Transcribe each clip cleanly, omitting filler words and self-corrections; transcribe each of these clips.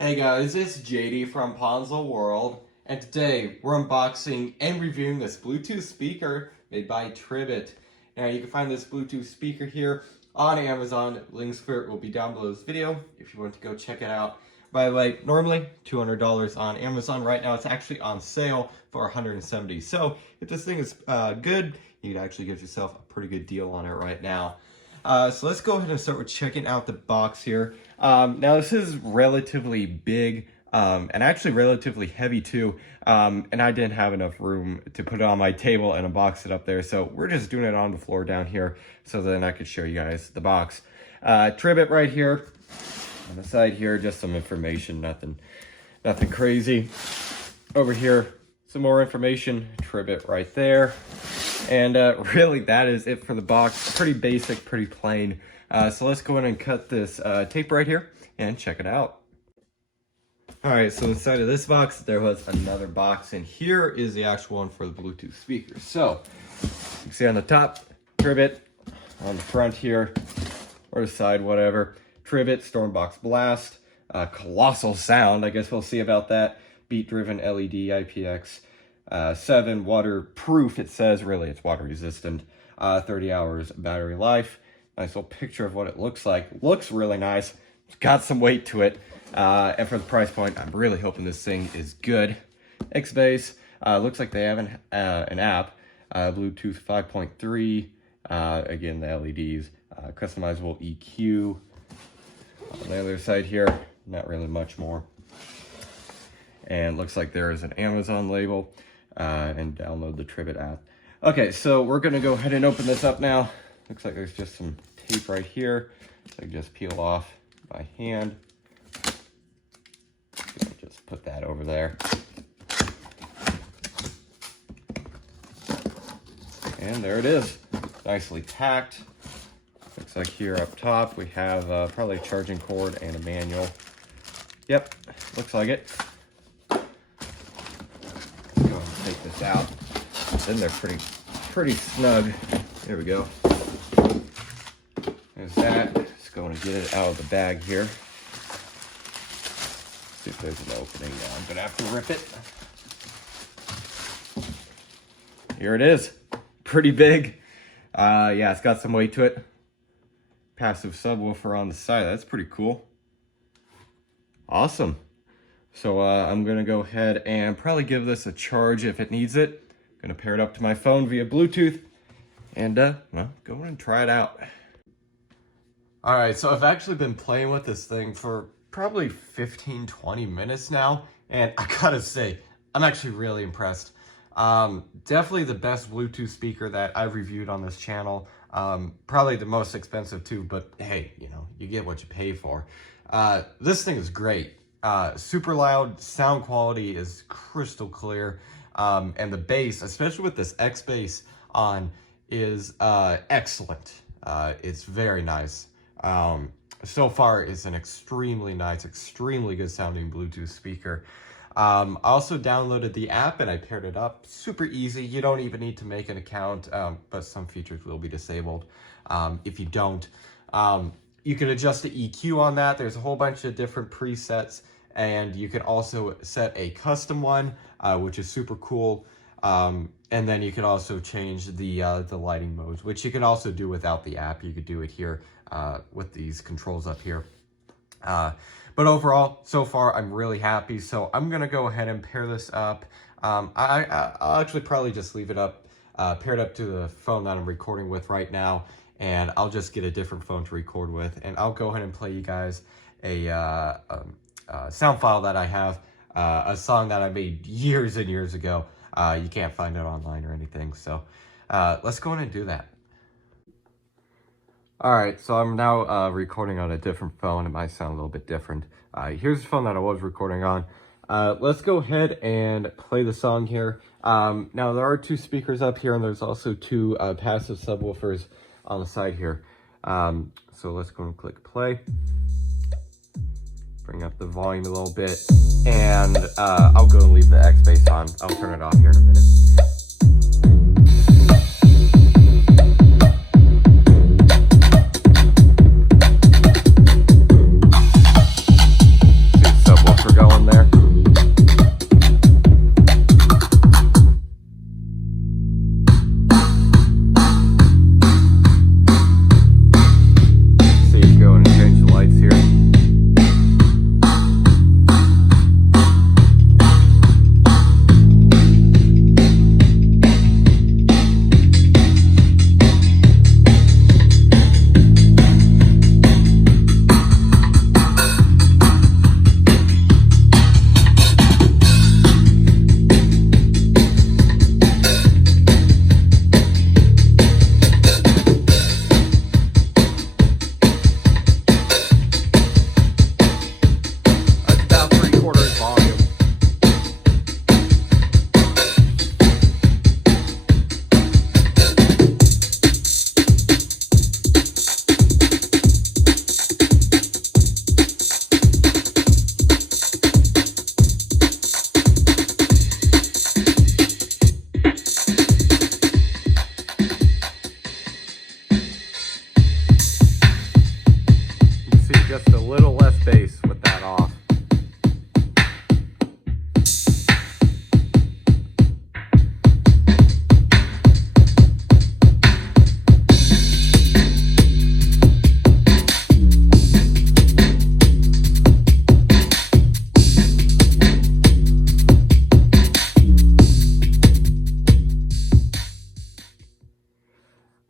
Hey guys, it's JD from Ponzo World, and today we're unboxing and reviewing this Bluetooth speaker made by Tribit. Now you can find this Bluetooth speaker here on Amazon. Links for it will be down below this video if you want to go check it out. By the way, normally $200 on Amazon. Right now it's actually on sale for $170. So if this thing is good, you can actually get yourself a pretty good deal on it right now. So let's go ahead and start with checking out the box here. Now this is relatively big and actually relatively heavy too. And I didn't have enough room to put it on my table and unbox it up there. So we're just doing it on the floor down here so then I could show you guys the box. Tribit right here on the side here, just some information, nothing crazy. Over here, some more information, Tribit right there. And really, that is it for the box. Pretty basic, pretty plain. So let's go ahead and cut this tape right here and check it out. All right, so inside of this box, there was another box, and here is the actual one for the Bluetooth speaker. So you can see on the top, Tribit. On the front here, or the side, whatever, Tribit StormBox Blast. Colossal sound, I guess we'll see about that. Beat-driven LED IPX7 Waterproof, it says. Really, it's water resistant. 30 hours battery life. Nice little picture of what it looks like. Looks really nice. It's got some weight to it. And for the price point, I'm really hoping this thing is good. XBass. Looks like they have an app. Bluetooth 5.3. Again, the LEDs. Customizable EQ. On the other side here, not really much more. And looks like there is an Amazon label. And download the Tribit app. Okay, so we're gonna go ahead and open this up now. Looks like there's just some tape right here. So I just peel off by hand. Just put that over there. And there it is, nicely packed. Looks like here up top we have probably a charging cord and a manual. Yep, looks like it. Let's go ahead and take this out. Then they're pretty snug. There we go. There's that. Just going to get it out of the bag here. See if there's an opening now. I'm gonna have to rip it. Here it is. Pretty big. Yeah, it's got some weight to it. Passive subwoofer on the side. That's pretty cool. Awesome. So I'm gonna go ahead and probably give this a charge if it needs it. Gonna pair it up to my phone via Bluetooth and well, go ahead and try it out. All right, so I've actually been playing with this thing for probably 15-20 minutes now, and I gotta say, I'm actually really impressed. Definitely the best Bluetooth speaker that I've reviewed on this channel. Probably the most expensive too, but hey, you know, you get what you pay for. This thing is great. Super loud, sound quality is crystal clear, and the bass, especially with this XBass on, is excellent. It's very nice. So far, it's an extremely nice, extremely good sounding Bluetooth speaker. I also downloaded the app and I paired it up. Super easy. You don't even need to make an account, but some features will be disabled if you don't. You can adjust the EQ on that. There's a whole bunch of different presets, and you can also set a custom one, which is super cool. And then you can also change the lighting modes, which you can also do without the app. You could do it here with these controls up here. But overall, so far, I'm really happy. So I'm gonna go ahead and pair this up. I'll actually probably just leave it up, paired up to the phone that I'm recording with right now, and I'll just get a different phone to record with, and I'll go ahead and play you guys a sound file that I have, a song that I made years and years ago. You can't find it online or anything, so let's go ahead and do that. All right, so I'm now recording on a different phone. It might sound a little bit different. Here's the phone that I was recording on. Let's go ahead and play the song here. Now, there are two speakers up here, and there's also two passive subwoofers on the side here. So let's go and click play. Bring up the volume a little bit, and I'll go and leave the XBass on. I'll turn it off here in a minute. Subwoofer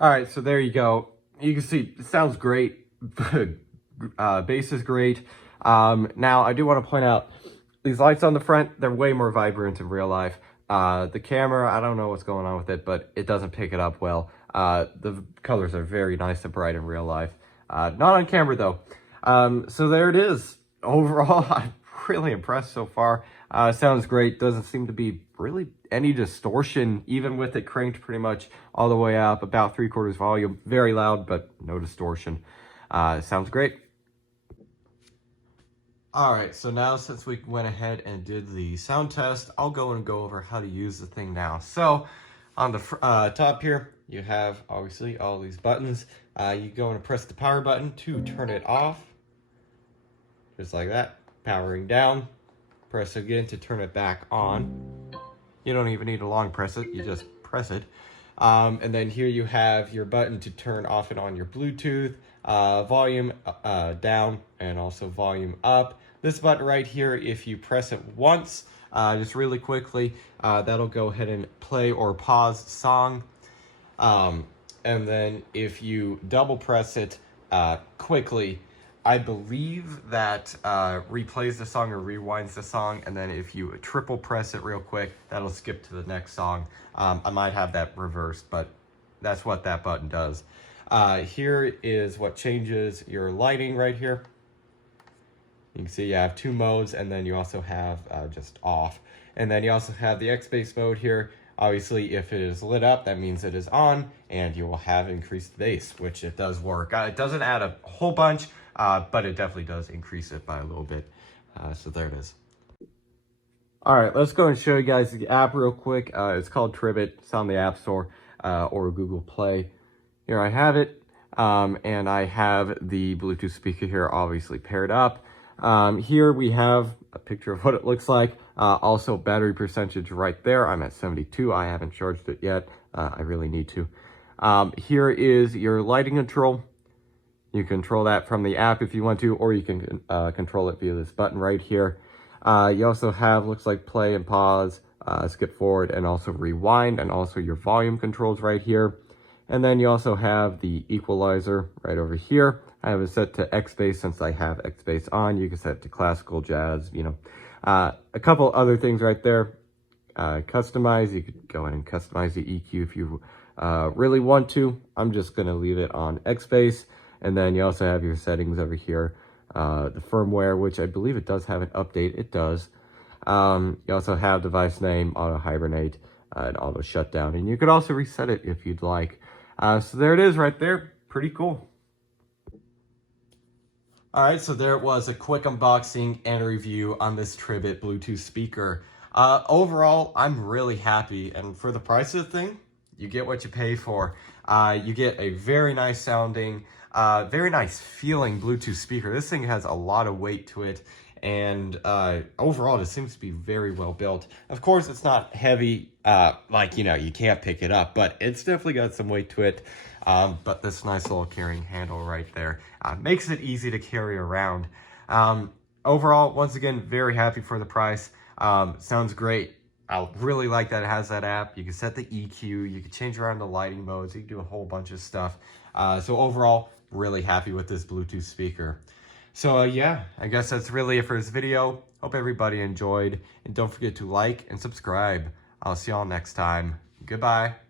All right, so there you go. You can see it sounds great. Bass is great. Now, I do want to point out these lights on the front, they're way more vibrant in real life. The camera, I don't know what's going on with it, but it doesn't pick it up well. The colors are very nice and bright in real life. Not on camera, though. So there it is. Overall, I'm really impressed so far. Sounds great. Doesn't seem to be really any distortion, even with it cranked pretty much all the way up, about 3/4 volume. Very loud, but no distortion. Sounds great. All right, so now since we went ahead and did the sound test, I'll go over how to use the thing now. So on the top here, you have obviously all these buttons. You go and press the power button to turn it off, just like that. Powering down. Press again to turn it back on. You don't even need to long press it, you just press it. And then here you have your button to turn off and on your Bluetooth, volume down and also volume up. This button right here, if you press it once, just really quickly, that'll go ahead and play or pause the song. And then if you double press it quickly, I believe that replays the song or rewinds the song, and then if you triple press it real quick, that'll skip to the next song. I might have that reversed, but that's what that button does. Here is what changes your lighting right here. You can see you have 2 modes, and then you also have just off. And then you also have the XBass mode here. Obviously, if it is lit up, that means it is on, and you will have increased bass, which it does work. It doesn't add a whole bunch, but it definitely does increase it by a little bit. So there it is. All right, let's go and show you guys the app real quick. It's called Tribit. It's on the App Store or Google Play. Here I have it, and I have the Bluetooth speaker here obviously paired up. Here we have a picture of what it looks like. Also battery percentage right there. I'm at 72. I haven't charged it yet. I really need to. Here is your lighting control. You control that from the app if you want to, or you can control it via this button right here. You also have, looks like play and pause, skip forward, and also rewind, and also your volume controls right here. And then you also have the equalizer right over here. I have it set to XBass since I have XBass on. You can set it to classical, jazz, you know. A couple other things right there. Customize, you could go in and customize the EQ if you really want to. I'm just gonna leave it on XBass. And then you also have your settings over here. The firmware, which I believe it does have an update. It does. You also have device name, auto hibernate, and auto shutdown. And you could also reset it if you'd like. So there it is right there. Pretty cool. All right, so there it was, a quick unboxing and review on this Tribit Bluetooth speaker. Overall, I'm really happy, and for the price of the thing, you get what you pay for. You get a very nice sounding, very nice feeling Bluetooth speaker. This thing has a lot of weight to it, and overall, it seems to be very well built. Of course, it's not heavy, like, you know, you can't pick it up, but it's definitely got some weight to it. But this nice little carrying handle right there makes it easy to carry around. Overall, once again, very happy for the price. Sounds great. I really like that it has that app. You can set the EQ, you can change around the lighting modes, you can do a whole bunch of stuff. So overall, really happy with this Bluetooth speaker. So yeah, I guess that's really it for this video. Hope everybody enjoyed, and don't forget to like and subscribe. I'll see y'all next time. Goodbye.